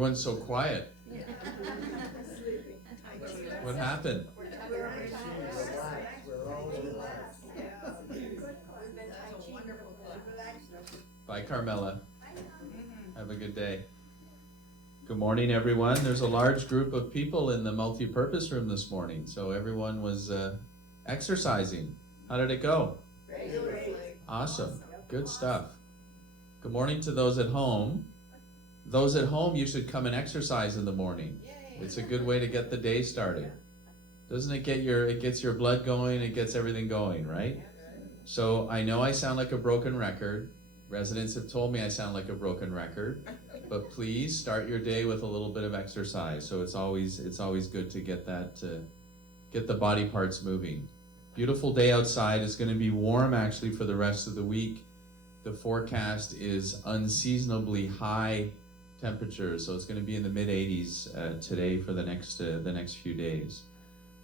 Everyone's so quiet. What happened? Bye, Carmela. Have a good day. Good morning, everyone. There's a large group of people in the multi-purpose room this morning, so everyone was exercising. How did it go? Great. Awesome. Good stuff. Good morning to those at home. Those at home, you should come and exercise in the morning. It's a good way to get the day started. Doesn't it it gets your blood going, it gets everything going, right? So I know I sound like a broken record. Residents have told me I sound like a broken record, but please start your day with a little bit of exercise. So it's always good to get get the body parts moving. Beautiful day outside. It's going to be warm actually for the rest of the week. The forecast is unseasonably high temperatures, so it's going to be in the mid 80s today for the next few days.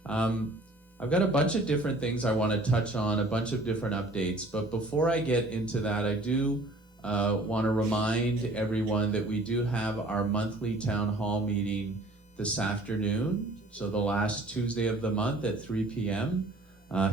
I've got a bunch of different things I want to touch on, a bunch of different updates, but before I get into that, I do want to remind everyone that we do have our monthly town hall meeting this afternoon, so the last Tuesday of the month at 3 p.m.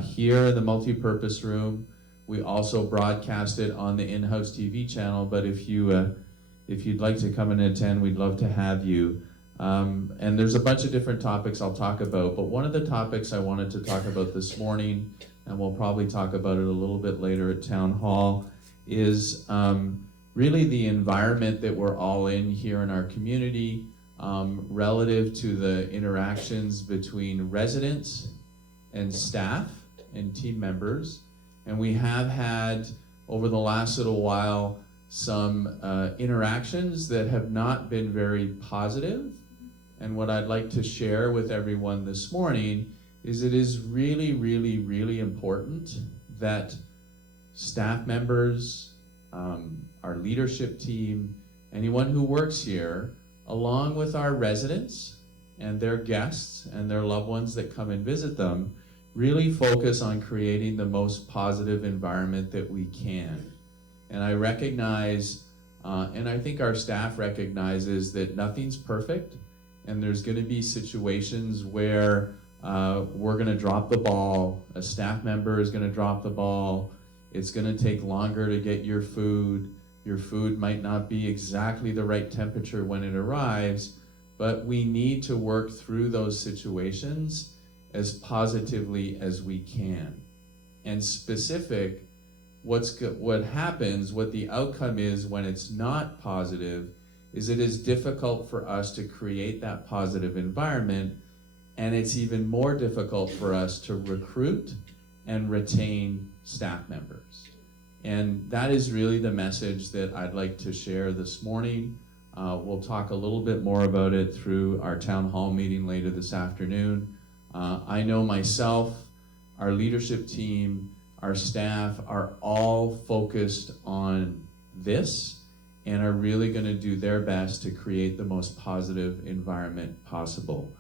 Here in the multi-purpose room. We also broadcast it on the in-house TV channel, but if you'd like to come and attend, we'd love to have you. And there's a bunch of different topics I'll talk about, but one of the topics I wanted to talk about this morning, and we'll probably talk about it a little bit later at Town Hall, is really the environment that we're all in here in our community relative to the interactions between residents and staff and team members. And we have had, over the last little while, some interactions that have not been very positive. And what I'd like to share with everyone this morning is it is really, really, really important that staff members, our leadership team, anyone who works here, along with our residents and their guests and their loved ones that come and visit them, really focus on creating the most positive environment that we can. And I recognize, and I think our staff recognizes that nothing's perfect, and there's going to be situations where we're going to drop the ball, a staff member is going to drop the ball, it's going to take longer to get your food might not be exactly the right temperature when it arrives, but we need to work through those situations as positively as we can. And specific, what the outcome is when it's not positive is it is difficult for us to create that positive environment, and it's even more difficult for us to recruit and retain staff members. And that is really the message that I'd like to share this morning. We'll talk a little bit more about it through our town hall meeting later this afternoon. I know myself, our leadership team, our staff are all focused on this and are really going to do their best to create the most positive environment possible.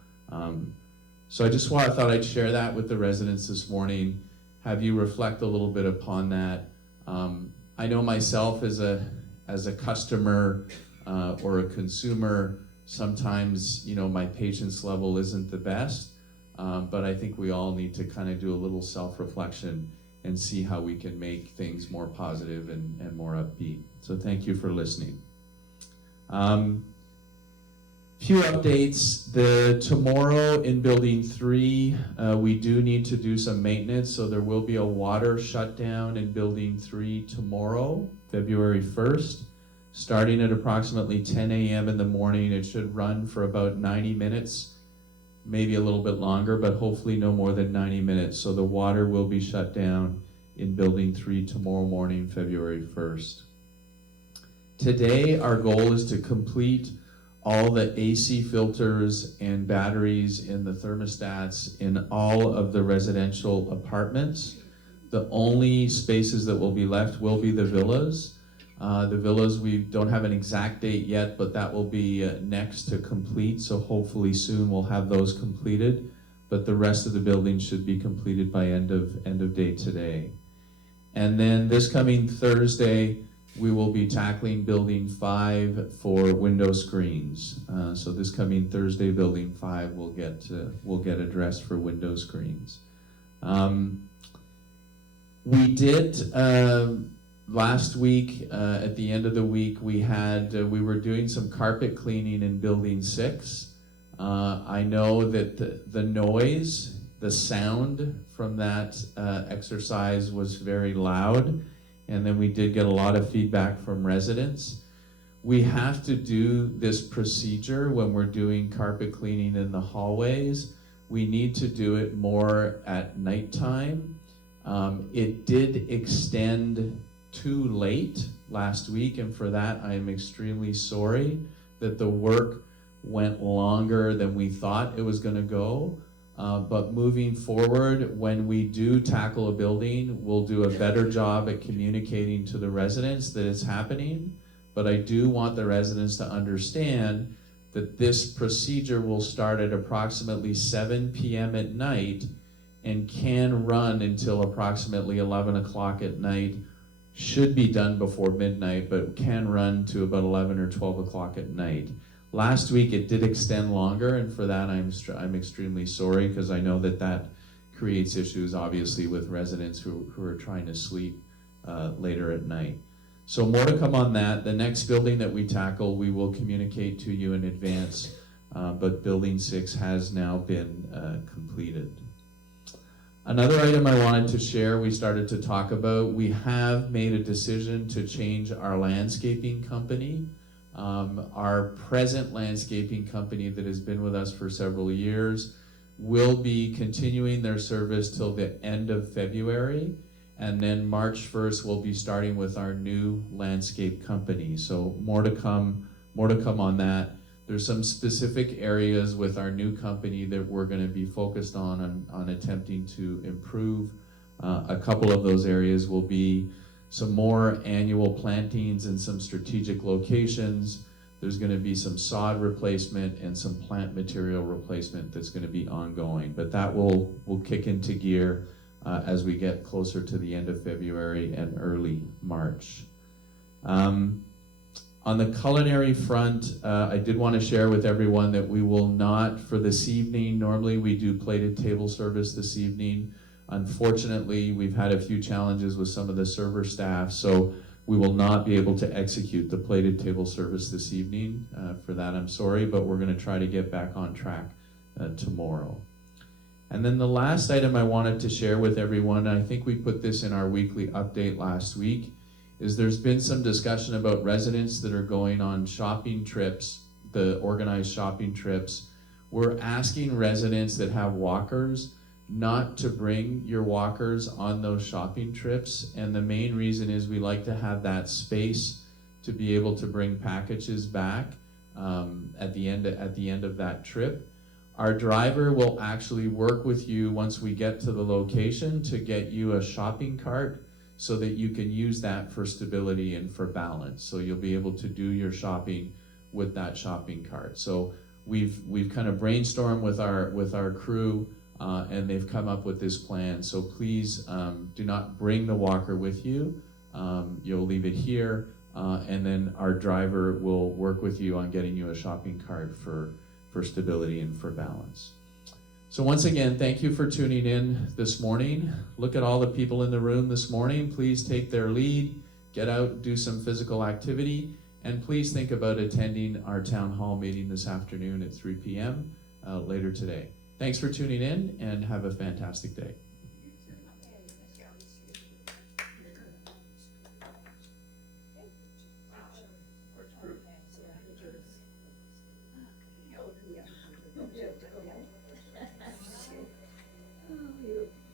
So I thought I'd share that with the residents this morning, have you reflect a little bit upon that. I know myself as a customer or a consumer, sometimes my patience level isn't the best. But I think we all need to kind of do a little self-reflection and see how we can make things more positive and more upbeat. So thank you for listening. Few updates. Tomorrow in Building 3, we do need to do some maintenance, so there will be a water shutdown in Building 3 tomorrow, February 1st, starting at approximately 10 a.m. in the morning. It should run for about 90 minutes. Maybe a little bit longer, but hopefully no more than 90 minutes. So the water will be shut down in Building 3 tomorrow morning, February 1st. Today, our goal is to complete all the AC filters and batteries in the thermostats in all of the residential apartments. The only spaces that will be left will be the villas. The villas, we don't have an exact date yet, but that will be next to complete, so hopefully soon we'll have those completed. But the rest of the building should be completed by end of day today. And then this coming Thursday, we will be tackling Building 5 for window screens. So this coming Thursday, Building 5 will get addressed for window screens. We did last week, at the end of the week, we were doing some carpet cleaning in Building 6. I know that the noise, the sound from that exercise was very loud, and then we did get a lot of feedback from residents. We have to do this procedure when we're doing carpet cleaning in the hallways. We need to do it more at nighttime. It did extend too late last week, and for that I am extremely sorry that the work went longer than we thought it was going to go. But moving forward, when we do tackle a building, we'll do a better job at communicating to the residents that it's happening. But I do want the residents to understand that this procedure will start at approximately 7 p.m. at night and can run until approximately 11 o'clock at night. Should be done before midnight, but can run to about 11 or 12 o'clock at night. Last week it did extend longer, and for that I'm extremely sorry, because I know that creates issues obviously with residents who are trying to sleep later at night. So more to come on that. The next building that we tackle, we will communicate to you in advance, but Building 6 has now been completed. Another item I wanted to share, we started to talk about, we have made a decision to change our landscaping company. Our present landscaping company that has been with us for several years will be continuing their service till the end of February, and then March 1st we'll be starting with our new landscape company. So more to come on that. There's some specific areas with our new company that we're going to be focused on attempting to improve. A couple of those areas will be some more annual plantings in some strategic locations. There's going to be some sod replacement and some plant material replacement that's going to be ongoing. But that will kick into gear as we get closer to the end of February and early March. On the culinary front, I did want to share with everyone that we will not, for this evening, normally we do plated table service this evening. Unfortunately, we've had a few challenges with some of the server staff, so we will not be able to execute the plated table service this evening. For that, I'm sorry, but we're going to try to get back on track tomorrow. And then the last item I wanted to share with everyone, I think we put this in our weekly update last week, is there's been some discussion about residents that are going on shopping trips, the organized shopping trips. We're asking residents that have walkers not to bring your walkers on those shopping trips, and the main reason is we like to have that space to be able to bring packages back at the end of that trip. Our driver will actually work with you once we get to the location to get you a shopping cart so that you can use that for stability and for balance. So you'll be able to do your shopping with that shopping cart. So we've kind of brainstormed with our crew, and they've come up with this plan. So please do not bring the walker with you. You'll leave it here, and then our driver will work with you on getting you a shopping cart for stability and for balance. So once again, thank you for tuning in this morning. Look at all the people in the room this morning. Please take their lead, get out, do some physical activity, and please think about attending our town hall meeting this afternoon at 3 p.m. Later today. Thanks for tuning in, and have a fantastic day.